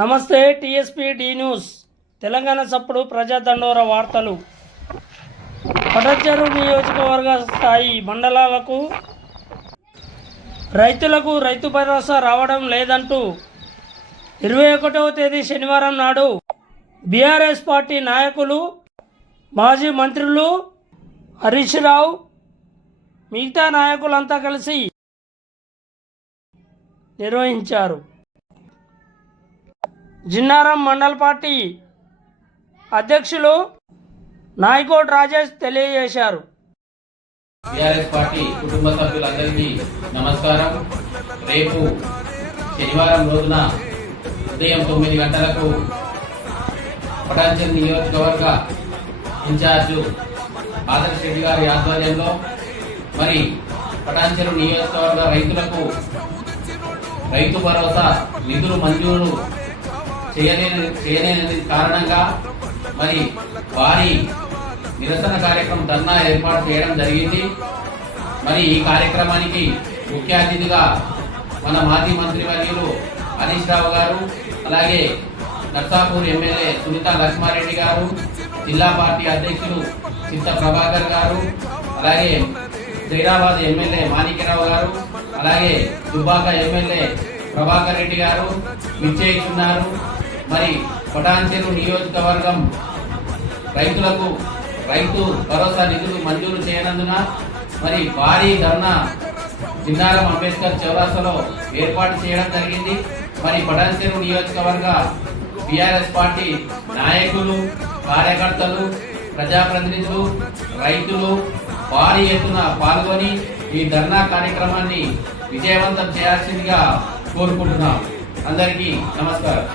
నమస్తే tsp D news. Telangana సప్పుడు ప్రజాదండోర వార్తలు. పటచెరు నియోజకవర్గ స్థాయి మండలాలకు రైతులకు రైతు భరోసా రావడం లేదంటూ ఇరవై ఒకటవ తేదీ శనివారం నాడు బీఆర్ఎస్ పార్టీ నాయకులు మాజీ మంత్రులు హరీష్ రావు మిగతా నాయకులంతా కలిసి నిర్వహించారు. జిన్నారం మండల్ పార్టీ అధ్యక్షులు నాయకోట్ రాజేష్ తెలియజేశారు. టిఆర్ఎస్ పార్టీ కుటుంబ సభ్యులందరికీ నమస్కారం. రేపు శనివారం రోజున ఉదయం తొమ్మిది గంటలకు పటాన్చెరు నియోజకవర్గ ఇన్ఛార్జు ఆదర్శ రెడ్డి గారి ఆధ్వర్యంలో మరి పటాన్చెరు నియోజకవర్గ రైతులకు రైతు భరోసా నిధులు మంజూరు చేయలేని చేయలేని కారణంగా మరి వారి నిరసన కార్యక్రమం ధర్నా ఏర్పాటు చేయడం జరిగింది. మరి ఈ కార్యక్రమానికి ముఖ్య అతిథిగా మన మాజీ మంత్రి వర్యులు హరీష్ రావు గారు అలాగే నర్సాపూర్ ఎమ్మెల్యే సునీత లక్ష్మారెడ్డి గారు జిల్లా పార్టీ అధ్యక్షులు చింత ప్రభాకర్ గారు అలాగే జైరాబాద్ ఎమ్మెల్యే మాణిక్యరావు గారు అలాగే దుబ్బాక ఎమ్మెల్యే ప్రభాకర్ రెడ్డి గారు విచ్చేస్తున్నారు మరి పటాన్చెరు నియోజకవర్గం రైతులకు రైతు భరోసా నిధులు మంజూరు చేయనందున మరి భారీ ధర్నా జిన్నారం అంబేద్కర్ చౌరాసలో ఏర్పాటు చేయడం జరిగింది. మరి పటాన్చెరు నియోజకవర్గ బీఆర్ఎస్ పార్టీ నాయకులు కార్యకర్తలు ప్రజాప్రతినిధులు రైతులు భారీ ఎత్తున పాల్గొని ఈ ధర్నా కార్యక్రమాన్ని విజయవంతం చేయాల్సిందిగా కోరుకుంటున్నాం. అందరికీ నమస్కారం.